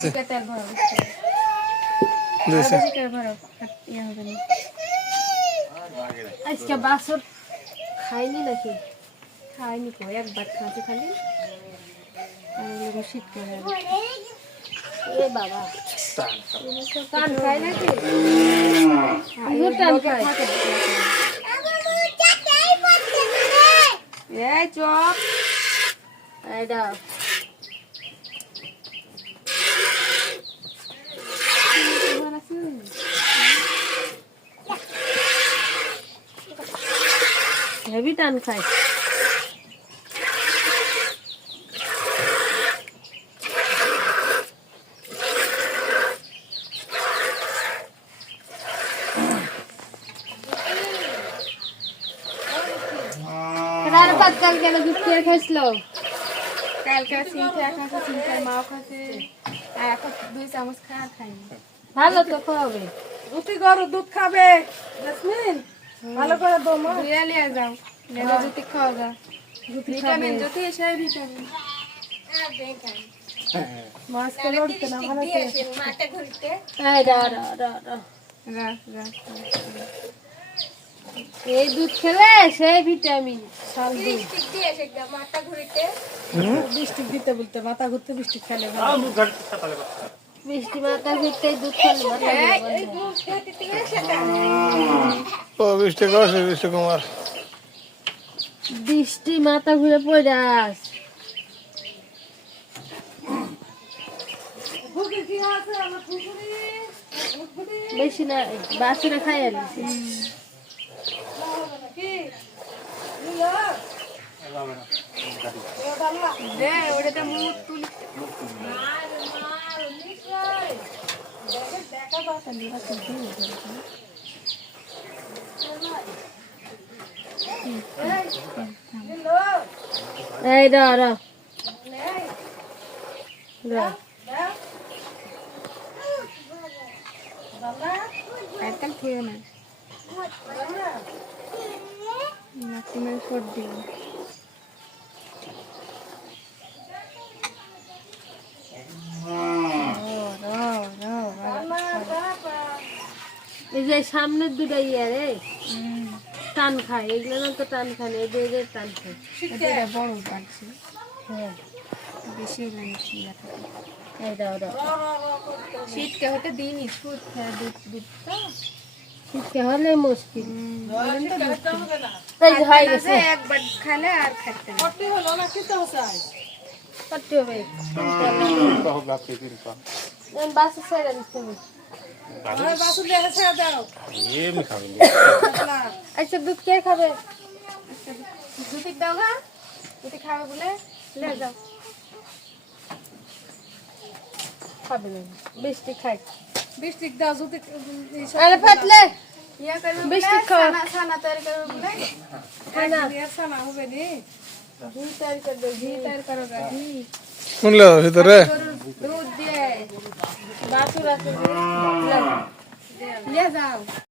টিকা তেল ভরো দিয়েছে টিকা ভরো আর ইয়ে হবে না আজকে বাসর খাইনি নাকি খাইনি কো একবার খাতে খালি আর লোক শীত করে এ বাবা টান খাই নাকি বহুত টান খায়। এই চপ এটা হেভি টান খায়। রার পাত কাল কেন দুধ খেয়ে খাইছিল। কালকে খাচ্ছে সিম খেয়ে মাও খাচ্ছে। আর এখন দুই চামচ খাওয়া খাইনি ভালো তো খাওয়াবে। রুটি গরু দুধ খাবে জাসমিন ভালো করে দো মা যাও। খাওয়া ভিটামিন এসে ভিটামিন মাছ না ভালো এই রা রা রা রা রাখ রাখ এই দুধ খেলে সেই ভিটামিন দুধ বৃষ্টি দিতে বলতে মাথা ঘুরতে বৃষ্টি খেলে। মিষ্টি মাথা ঘুরতে দুধ খেলে ও বৃষ্টি বৃষ্টি কুমার বৃষ্টি মাথা ঘুরে পড়ে আস বেশি না বাসুরে খাই আমি দে ওটাতে মুখ তুলি এই রা রা একদম থুয়ে না নাকিমের সর্দি এই যে সামনের দুটা ইয়ে রে টান খায় এগুলো না তো টান খায় না এই যে টান খায়। এটা বড় পাচ্ছি হ্যাঁ বেশি লাগছে এই রা রা শীতকে হতে দিনই সুদ খায় দুধ দুধ তো। শীতকে হলে মুশকিল। বলেন তো দুধ এই যে হয়ে গেছে। একবার খালে আর হলো না খেতে হবে। বাসে ছেড়ে দিতে হবে আচ্ছা দুধ কে খাবে? দুধ দাও গা দুধ খাবে বলে লে যাও। খাবে না। বৃষ্টি খাই। বৃষ্টি দাও সব আরে ফাটলে ইয়া করবে খাও। ছানা ছানা তৈরি করবে বলে। খানা দিয়ে ছানা হবে নি। ঘি তৈরি করবে ঘি। ঘি তৈরি করো গা ঘি। শুনলে ভিতরে? দুধ দিয়ে বাসুর আছে